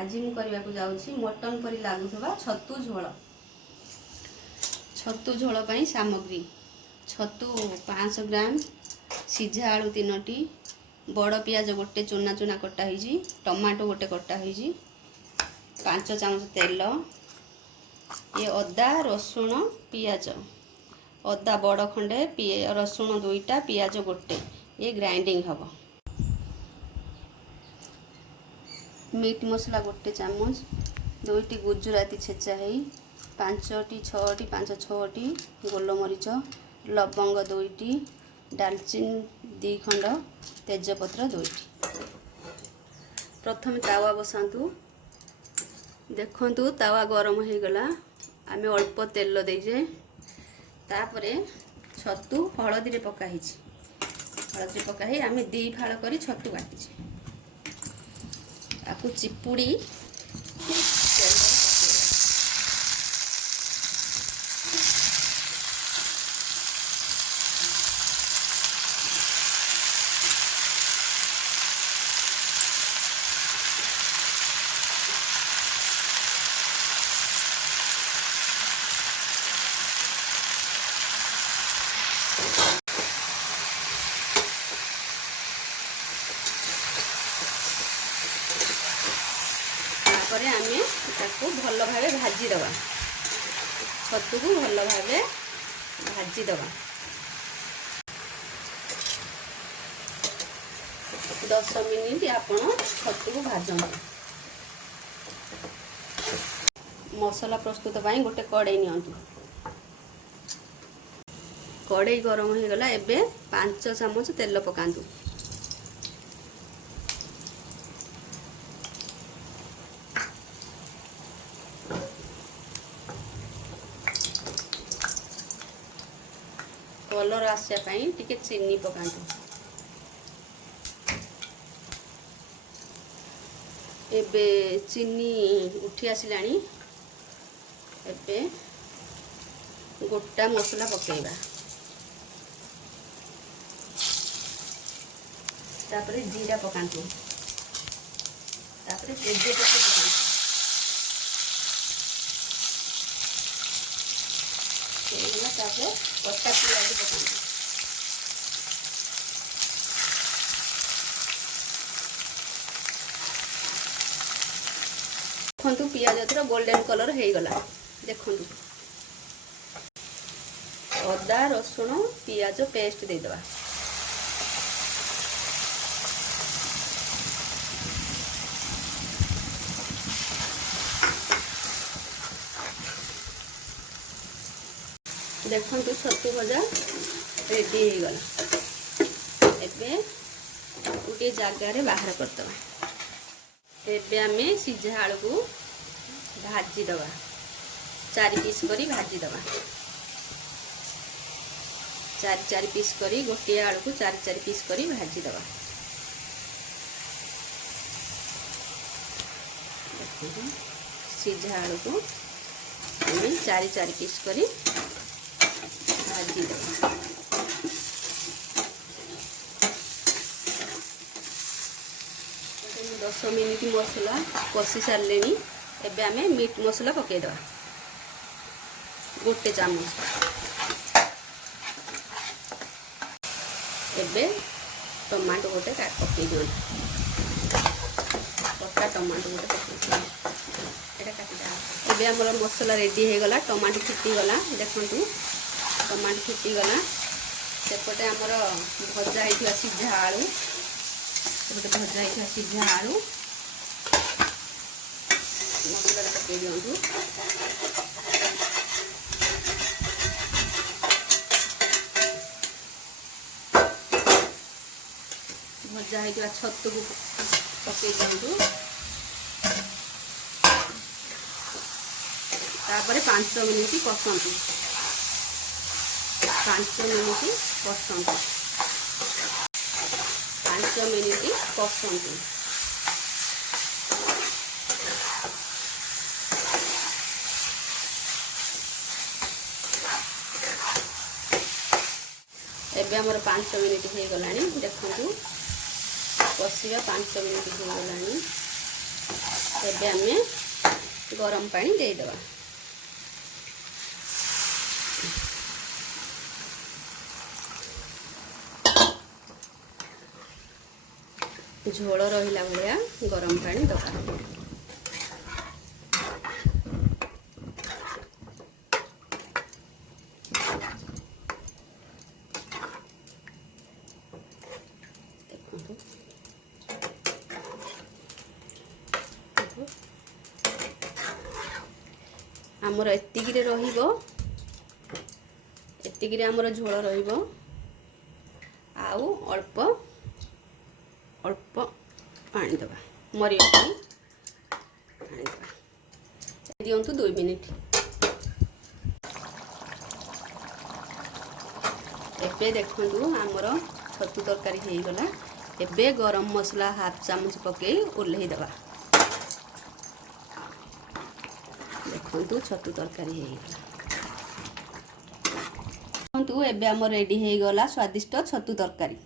आज मु करबा को जाउछि मटन परि लागुथबा छतु झोल। छतु झोल पई सामग्री छतु 500 ग्राम, सिझा आलू 3टी, बड़ पियाज गोटे चुना चुना कटा होइछि, टमाटो गोटे कटा होइछि, 5 चामच तेल, ये अदा रसुण पियाज, अदा बड़ खंडे, रसुण 2टा, पियाज गोटे, ये ग्राइंडिंग हबो। मीट मसला गोटे चामच, 2टी गुजराती छेचा है, 5टी 6टी 5-6टी गोलमरीच, लवंग 2टी, डालचीनी 2 खंड, तेजपत्र 2टी। प्रथम तावा बसातु। देखंतु तावा गरम हो गला। आमे अल्प तेल देजे, तापरे छतु हळदी रे पका हिची, हळदी रे पका हे आमे 2 फाळ करी छतु काटिछि। आपको चिपुड़ी आमे ताको भल भावे भाजी दवा, छतु को भल भावे भाजी दवा। 10 मिनिट आपण छतु को भाजन। मसला प्रस्तुत पाई गोटे कड़ाई नियंतु। कड़ाई गरम हो गला। एबे 5 चामच तेल पकांतु। कलर आसिया पाई टिके चीनी पकांतु। एबे चीनी उठी आसिलानी। एबे गोटा मसला पकेइबा, तापरे जीरा पकांतु, तापरे तेजपत्र पकांतु, तापरे कटा पियाज पकांतु। देखंतु पियाज थोड़ा गोल्डन कलर हो गला। देखंतु अदा रसुण पियाज पेस्ट दे दवा। देखंतु छतु भजा रेडी हो गला। एबे गोटे जगार बाहर करदबा। एबे आमे सिझा आलू को भाजी दवा, 4 पीस करी भाजी दवा। 4 पीस करी गोटे आलू को 4 पीस करी भाजी दवा। सिझा आलू को आमे 4 पीस करी भाजी दवा। 10 मिनिट मसला कषि सारे। एबे आमे मीट मसला पके दवा, गोटे चामच। एबे टमाटो गोटे पके दियो, पक्का टमाटो गोटे पके एटा काटी दा। एबे हमर मसला रेडी हो गला। टमाटो फुटी गला। देखंतु टमाटो फुटी गला। सेपटे हमर भजा हेतिया सिझा आलू, सेपटे भजा हेतिया सिझा आलू मसला पके दियंतु। भजा हेतिया छतु को पके दियंतु। तापरे 5 मिनिट कषंतु। 5 मिनिट कषंतु। 5 मिनिट कषंतु। एबे हमर 5 मिनिट हो गलानी। देखंतु कषिया 5 मिनिट हो गलानी। ଏବେ ଆମେ गरम पानी देदेवा। झोल रहिला भलिया गरम पानी दवा। आमर एतिकिरे रहिबो, एतिकिरे आमर झोल रहिबो। आउ अल्प अल्प पानी दबा, मरिया पानी पानी दबा। दियंतु 2 मिनिट। एबे देखंतु आमर छतु तरकारी हेई गला। एबे गरम मसला हाफ चामच पके ओल्हेई दबा। देखंतु छतु तरकारी हेई गला। देखंतु एबे आमर रेडी हेई गला स्वादिष्ट छतु तरकारी।